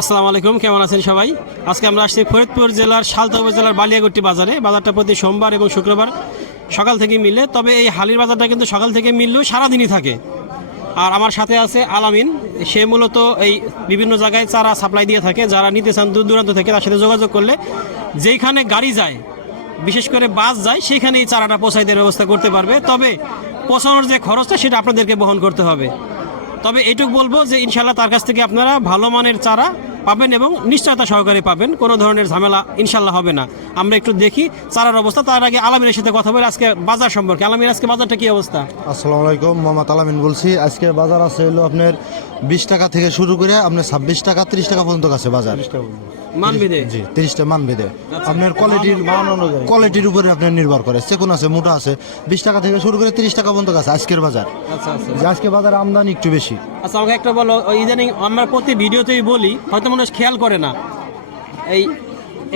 আসসালামু আলাইকুম, কেমন আছেন সবাই? আজকে আমরা আসছি ফরিদপুর জেলার সালতা উপজেলার বালিয়াগট্টি বাজারে। বাজারটা প্রতি সোমবার এবং শুক্রবার সকাল থেকে মিলে, তবে এই হালির বাজারটা কিন্তু সকাল থেকে মিললেও সারাদিনই থাকে। আর আমার সাথে আছে আলামিন, সে মূলত এই বিভিন্ন জায়গায় চারা সাপ্লাই দিয়ে থাকে। যারা নিতে চান দূর দূরান্ত থেকে তার সাথে যোগাযোগ করলে যেইখানে গাড়ি যায়, বিশেষ করে বাস যায়, সেখানে এই চারাটা পৌঁছাই দেওয়ার ব্যবস্থা করতে পারবে। তবে পৌঁছানোর যে খরচটা সেটা আপনাদেরকে বহন করতে হবে। তবে এইটুকু বলবো যে ইনশাল্লাহ তার কাছ থেকে আপনারা ভালো মানের চারা পাবেন এবং নিশ্চয়তা সহকারে পাবেন, কোনো ধরনের ঝামেলা ইনশাল্লাহ হবে না। আমরা একটু দেখি চারার অবস্থা। তার আগে আলামিনের সাথে কথা বলি আজকে বাজার সম্পর্কে। আলামিন, আজকে বাজারটা কি অবস্থা? আসসালামু আলাইকুম, মোহাম্মদ আলামিন বলছি। আজকে বাজার আছে হলো আপনার 20 টাকা থেকে শুরু করে আপনার 26 টাকা 30 টাকা পর্যন্ত আছে বাজার। মানবিদে? জি, 30টা মানবেদে। আপনার কোয়ালিটির উপরে আপনার নির্ভর করে। চেকুন আছে, মোটা আছে। 20 টাকা থেকে শুরু করে 30 টাকা পর্যন্ত আছে আজকের বাজার। আচ্ছা আচ্ছা যে আজকে বাজার আমদানি একটু বেশি। আচ্ছা, আমাকে একটা বলো, ইদানিং আমরা প্রতি ভিডিওতেই বলি, হয়তো মানুষ খেয়াল করে না,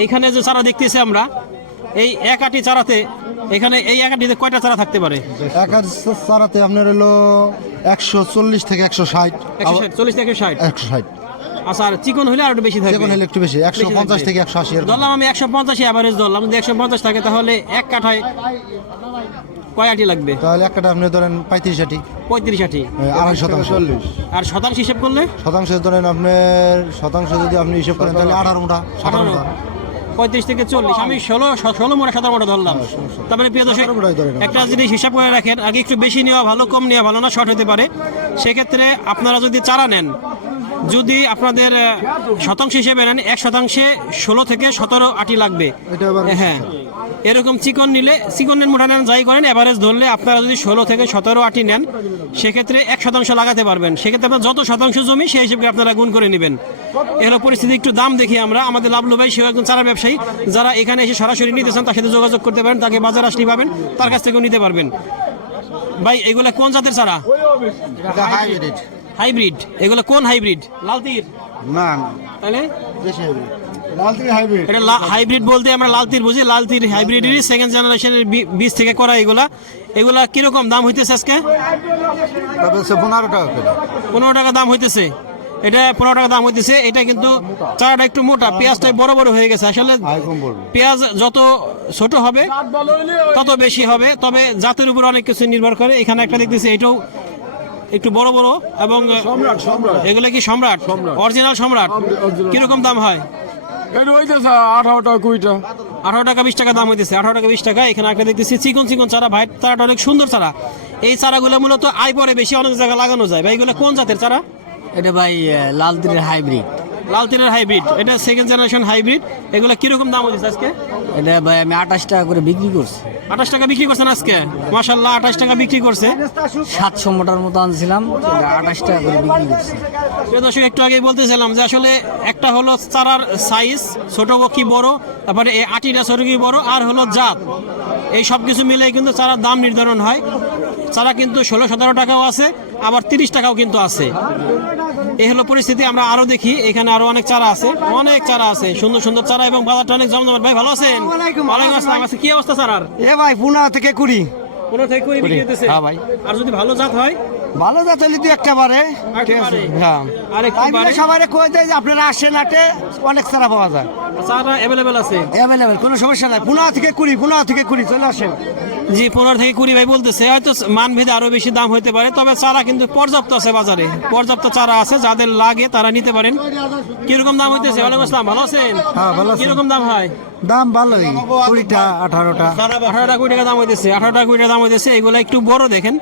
এইখানে যে চারা দেখতেছি আমরা, এই এক আটি চারাতে, এখানে এই এক আটিতে কয়টা চারা থাকতে পারে? এক আর চারাতে আপনার হলো 140 থেকে 160। 140 থেকে 60। 160। আচ্ছা, আর চিকন হলে আর একটু বেশি থাকবে? চেকুন হলে একটু বেশি, 150 থেকে 180 এর। ধরলাম আমি 150 এভারেজ ধরলাম, যদি 150 থাকে তাহলে এক কাঠায় কয় আটি লাগবে? তাহলে একটা আপনি ধরেন 35 আটি, 35 আটি। 2.5 শতাংশ। আর শতাংশ হিসেব করলে? শতাংশ ধরেন আপনার শতাংশ যদি আপনি হিসাব করেন তাহলে 18 মোটা। 35 থেকে 40, আমি 16 মোটা 17 মোটা ধরলাম। তারপরে প্রিয় দর্শক, একটা জিনিস হিসাব করে রাখেন, আগে একটু বেশি নেওয়া ভালো, কম নেওয়া ভালো না, শর্ট হতে পারে। সেক্ষেত্রে আপনারা যদি চারা নেন, যদি আপনাদের শতাংশ হিসেবে নেন, 1 শতাংশে 16 থেকে 17 আটি লাগবে। হ্যাঁ, এরকম চিকন নিলে, চিকনের মোটা নেন যাই করেন, এভারেজ ধরলে আপনারা যদি 16 থেকে 17 আটি নেন, সেক্ষেত্রে 1 শতাংশ লাগাতে পারবেন। সেক্ষেত্রে আপনার যত শতাংশ জমি সেই হিসেবে আপনারা গুণ করে নেবেন। এ হলো পরিস্থিতি। একটু দাম দেখি আমরা। আমাদের লাভলু ভাই, সেও একজন চারা ব্যবসায়ী, যারা এখানে এসে সরাসরি নিতে চান তার সাথে যোগাযোগ করতে পারেন, তাকে বাজার আসলে পাবেন, তার কাছ থেকেও নিতে পারবেন। ভাই, এগুলা কোন জাতের চারা? হাইব্রিড। এগুলো কোন হাইব্রিড? লালতির? না, তাহলে লালতির হাইব্রিড। এটা হাইব্রিড বলতে আমরা লালতির বুঝি। লালতির হাইব্রিডেরই সেকেন্ড জেনারেশনের বীজ থেকে করা। এগুলা কিরকম দাম হইতেছে আজকে? 15 টাকা করে। 15 টাকা দাম হইতেছে। এটা 15 টাকা দাম হইতেছে। এটা কিন্তু চারাটা একটু মোটা, পেঁয়াজটা বড় বড় হয়ে গেছে। আসলে পেঁয়াজ যত ছোট হবে তত বেশি হবে, তবে জাতের উপর অনেক কিছু নির্ভর করে। এখানে একটা দেখতেছি, এটাও একটু বড় বড়, এবং এগুলো কি সম্রাট? অরিজিনাল সম্রাট। কিরকম দাম হয়? 18 টাকা 20 টাকা। 18 টাকা 20 টাকা দাম হইতেছে। 18 টাকা 20 টাকা। এখানে একটা দেখতেছি চিকন চিকন চারা। ভাই, চারাটা অনেক সুন্দর চারা। এই চারাগুলো মূলত আয় পরে বেশি, অনেক জায়গায় লাগানো যায়। ভাই, এগুলো কোন জাতের চারা? এটা ভাই লাল তীরের হাইব্রিড। লাল তীরের হাইব্রিড, এটা সেকেন্ড জেনারেশন হাইব্রিড। এগুলো কিরকম দাম হইতেছে আজকে? এটা ভাই আমি 28 টাকা করে বিক্রি করছি। 28 টাকা বিক্রি করছেন আজকে? মাশাআল্লাহ, 28 টাকা বিক্রি করছে। 700 মোটার মতো আনছিলাম, 28 টাকা করে বিক্রি করছি। প্রিয় দর্শক, একটু আগে বলতেছিলাম যে আসলে একটা হলো চারার সাইজ, ছোট কি বড়, তারপরে এই আটিটা ছোট কি বড়, আর হলো জাত। এই সব কিছু মিলে কিন্তু চারার দাম নির্ধারণ হয়। চারা কিন্তু 16-17 টাকাও আছে, আবার 30 টাকাও কিন্তু আছে। এই হলো পরিস্থিতি। আমরা আরো দেখি, এখানে আরো অনেক চারা আছে, অনেক চারা আছে, সুন্দর সুন্দর চারা, এবং বাজারটা অনেক জমজমাট। ভাই, ভালো আছেন? ওয়ালাইকুম আসসালাম। আছে কি অবস্থা চারার? এ ভাই 15 থেকে 20। 15 থেকে 20 বিক্রি হইতেছে? হ্যাঁ ভাই। আর যদি ভালো জাত হয়? ভালো জাত হলে দুই একটা বারে। ঠিক আছে, হ্যাঁ। আর একটু বাড়ে? সবাই কই দেয় যে আপনারা আসেন, আটে অনেক চারা পাওয়া যায়। চারা অ্যাভেলেবেল আছে? অ্যাভেলেবেল, কোনো সমস্যা নাই। 15 থেকে 20 চলে আসেন। জি, 15 থেকে 20 ভাই বলতেছে। হয়তো মানভেদে আরো বেশি দাম হইতে পারে, তবে চারা কিন্তু পর্যাপ্ত আছে বাজারে। পর্যাপ্ত চারা আছে, যাদের লাগে তারা নিতে পারেন। কিরকম দাম হইতেছে? ওয়ালাইকুম আসসালাম, ভালো আছেন? হ্যাঁ, ভালো আছি। কিরকম দাম হয়? দাম ভালোই, 20টা 18টা। 18 টাকা 20 টাকা দাম হইতেছে। 18 টাকা 20 টাকা দাম হইতেছে। এগুলা একটু বড় দেখেন,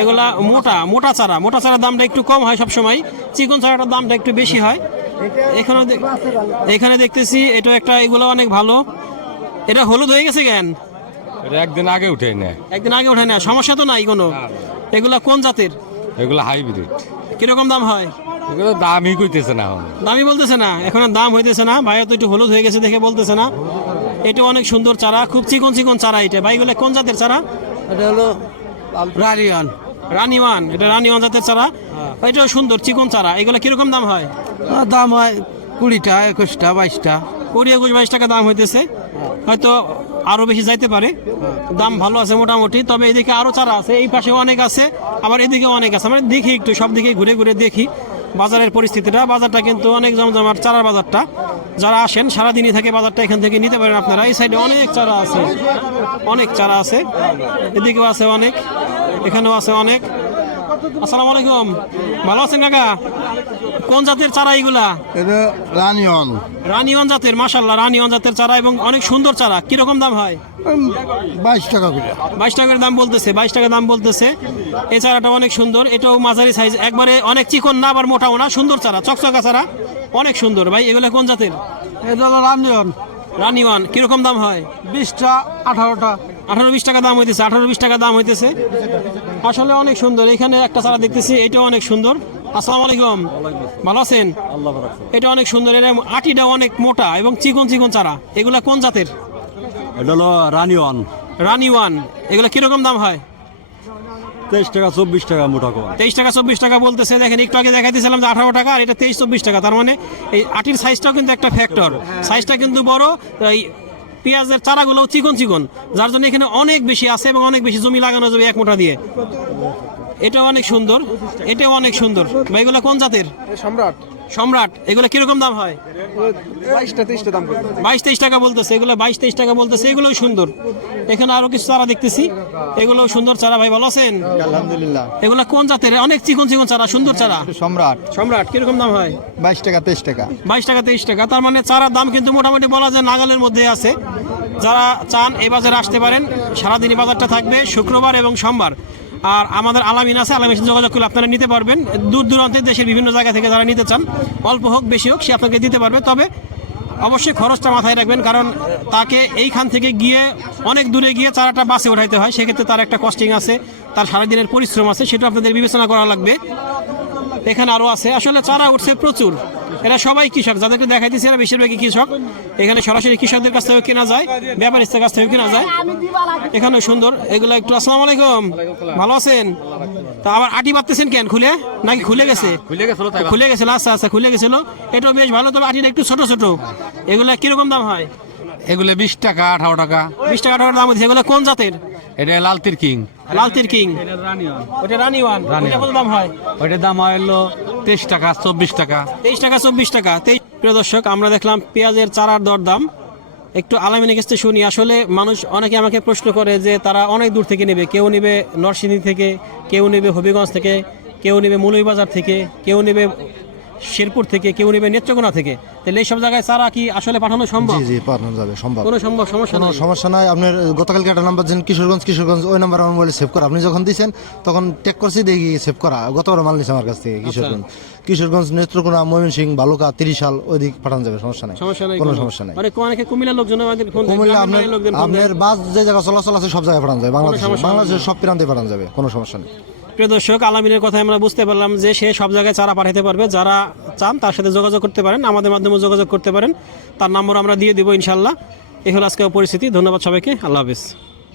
এগুলা মোটা মোটা চারা। মোটা চারার দামটা একটু কম হয় সবসময়, চিকন চারাটার দামটা একটু বেশি হয়। এখানে দেখতেছি এটা একটা, এগুলো অনেক ভালো। এটা হলুদ হয়ে গেছে কেন? এটা একদিন আগে উঠে না। একদিন আগে ওঠে না, সমস্যা তো নাই কোনো। এগুলা কোন জাতের? এগুলো হাইব্রিড। কিরকম দাম হয়? এগুলো দামই কইতেছে না এখন। দামই বলতেছে না, এখন আর দাম হইতেছে না। ভাইয়া তো একটু হলুদ হয়ে গেছে দেখে বলতেছে না। এটা অনেক সুন্দর চারা, খুব চিকন চিকন চারা। এটা ভাই, এগুলো কোন জাতের চারা? এটা হলো রানিয়ান। রানিওয়ান। এটা রানিওয়ান জাতের চারা। এটাও সুন্দর চিকন চারা। এগুলো কিরকম দাম হয়? দাম হয় 20টা 21টা 22টা। 20, 21, 22 টাকা দাম হইতেছে। হয়তো আরো বেশি যাইতে পারে। দাম ভালো আছে মোটামুটি। তবে এদিকে আরো চারা আছে, এই পাশে অনেক আছে, আবার এদিকে অনেক আছে। আমরা দেখি, একটু সব দিকে ঘুরে ঘুরে দেখি। বাজারের পরিস্থিতিটা। বাজারটা কিন্তু অনেক জমজমাট, চারার বাজারটা। যারা আসেন সারাদিনই থাকে বাজারটা, এখান থেকে নিতে পারেন আপনারা। এই সাইডে অনেক চারা আছে, অনেক চারা আছে, এদিকেও আছে অনেক, এখানেও আছে অনেক। আসসালামু আলাইকুম, ভালো আছেন কাকা? কোন জাতের চারা এগুলা? এটা রানিয়ন রানিওয়ান জাতের, মাশাআল্লাহ, রানিওয়ান জাতের চারা এবং অনেক সুন্দর চারা। কিরকম দাম হয়? 22 টাকা করে। 22 টাকার দাম বলতেছে, 22 টাকা দাম বলতেছে। এই চারাটা অনেক সুন্দর, এটাও মাঝারি সাইজ, একবারে অনেক চিকন না আবার মোটাও না, সুন্দর চারা, চকচকা চারা, অনেক সুন্দর। ভাই এগুলা কোন জাতের? এটা হলো রামনিয়ন, রানিওয়ান। কিরকম দাম হয়? 20টা 18টা। 18-20 টাকা দাম হইতেছে, 18-20 টাকা দাম হইতেছে। আসলে অনেক সুন্দর। এখানে একটা চারা দেখতেছি, এটাও অনেক সুন্দর। আসসালামু আলাইকুম, ভালো আছেন? এটা অনেক সুন্দর, এটা আটিটা অনেক মোটা এবং চিকন চিকন চারা। এগুলা কোন জাতের? এটা হলো রানিওয়ান, রানিওয়ান। এগুলা কিরকম দাম হয়? 23 টাকা 24 টাকা মোটা কম। 23 টাকা 24 টাকা বলতেছে। দেখেন একটু আগে দেখাইতেছিলাম যে 18 টাকা, আর এটা 23-24 টাকা। তার মানে এই আটির সাইজটাও কিন্তু একটা ফ্যাক্টর, সাইজটা কিন্তু বড়। এই পেঁয়াজের চারাগুলো চিকন চিকন, যার জন্য এখানে অনেক বেশি আছে এবং অনেক বেশি জমি লাগানো যাবে এক মোটা দিয়ে। এটাও অনেক সুন্দর, এটাও অনেক সুন্দর। ভাই এগুলো কোন জাতের? সম্রাট, সম্রাট। এগুলো কিরকম দাম হয়? 22টা 23টা দাম করে। 22-23 টাকা বলতেছে, এগুলো 22-23 টাকা বলতেছে। এগুলোও সুন্দর। এখানে আরো কিছু চারা দেখতেছি, এগুলো সুন্দর চারা। ভাই ভালো আছেন? আলহামদুলিল্লাহ। এগুলো কোন জাতের? অনেক চিকন চিকন চারা, সুন্দর চারা। সম্রাট সম্রাট। কিরকম দাম হয়? 22 টাকা 23 টাকা। 22 টাকা 23 টাকা। তার মানে চারার দাম কিন্তু মোটামুটি বলা যায় নাগালের মধ্যে আছে। যারা চান এই বাজারে আসতে পারেন, সারাদিনই বাজারটা থাকবে শুক্রবার এবং সোমবার। আর আমাদের আলামিন আছে, আলামিনের সাথে যোগাযোগ করলে আপনারা নিতে পারবেন। দূর দূরান্তে দেশের বিভিন্ন জায়গা থেকে যারা নিতে চান, অল্প হোক বেশি হোক, সে আপনাকে দিতে পারবে। তবে অবশ্যই খরচটা মাথায় রাখবেন, কারণ তাকে এইখান থেকে গিয়ে অনেক দূরে গিয়ে চারাটা বাসে উঠাইতে হয়, সেক্ষেত্রে তার একটা কস্টিং আছে, তার সারাদিনের পরিশ্রম আছে, সেটা আপনাদের বিবেচনা করা লাগবে। এখানে আরও আছে। আসলে চারা উঠছে প্রচুর। এরা সবাই কৃষক, যাদেরকে দেখাইতেছে এরা বেশিরভাগই কৃষক। এখানে সরাসরি কৃষকদের কাছ থেকেও কেনা যায়, ব্যাপারীদের কাছ থেকেও কেনা যায়। এখানে সুন্দর এগুলো একটু। আসসালামু আলাইকুম, ভালো আছেন? তা আবার আটি বাঁধতেছেন কেন? খুলে নাকি খুলে গেছে? খুলে গেছিল, আচ্ছা আচ্ছা, খুলে গেছিল। এটাও বেশ ভালো, তবে আটিটা একটু ছোট ছোট। এগুলা কিরকম দাম হয়? এগুলো 20 টাকা 18 টাকা। 20 টাকা 18 দাম হচ্ছে। এগুলো কোন জাতের? এটা লালতির কিং। লালতির কিং। ওটা রানিওয়ান। ওটা কত দাম হয়? ওইটার দাম হলো 23 টাকা 24 টাকা। 23 টাকা 24 টাকা। প্রিয় দর্শক, আমরা দেখলাম পেঁয়াজের চারার দরদাম। একটু আলামিনের কাছে শুনি। আসলে মানুষ অনেকে আমাকে প্রশ্ন করে যে তারা অনেক দূর থেকে নেবে, কেউ নেবে নরসিংদী থেকে, কেউ নেবে হবিগঞ্জ থেকে, কেউ নেবে মৌলভীবাজার থেকে, কেউ নেবে শেরপুর থেকে, কেউ নেবে নেত্রকোনা থেকে। তাহলে এইসব জায়গায় চারা কি আসলে পাঠানো সম্ভব? জি জি, পাঠানো যাবে, সম্ভব। কোনো সমস্যা কোনো নেই। সমস্যা নাই। আপনার গতকালকে একটা নাম্বার দিয়েছেন কিশোরগঞ্জ, ওই নাম্বার আমার মোবাইলে সেভ করা। আপনি যখন দিয়েছেন তখন টেক করছি, দেখি সেভ করা। গতবার মাল নিছে আমার কাছ থেকে। কিশোরগঞ্জ, নেত্রকোনা, ময়মনসিংহ, বালুকা, 30 সাল ওই দিক পাঠানো যাবে, সমস্যা নাই, সমস্যা নেই, কোনো সমস্যা নাই। মানে অনেকে কুমিল্লার লোকজন আমাদের ফোন দেয়, কুমিল্লা গ্রামের আপনার লোকজন ফোন দেয়। আপনার বাস যে জায়গা চলাচল আছে সব জায়গায় পাঠানো যায়, বাংলাদেশের সব প্রান্তে পাঠানো যাবে, কোনো সমস্যা নেই। প্রিয় দর্শক, আলামিনের কথা আমরা বুঝতে পারলাম যে সে সব জায়গায় চারা পাঠাতে পারবে। যারা চান তার সাথে যোগাযোগ করতে পারেন, আমাদের মাধ্যমে যোগাযোগ করতে পারেন। তার নম্বর আমরা দিয়ে দিব ইনশাল্লাহ। এই হলো আজকের পরিস্থিতি। ধন্যবাদ সবাইকে, আল্লাহ হাফেজ।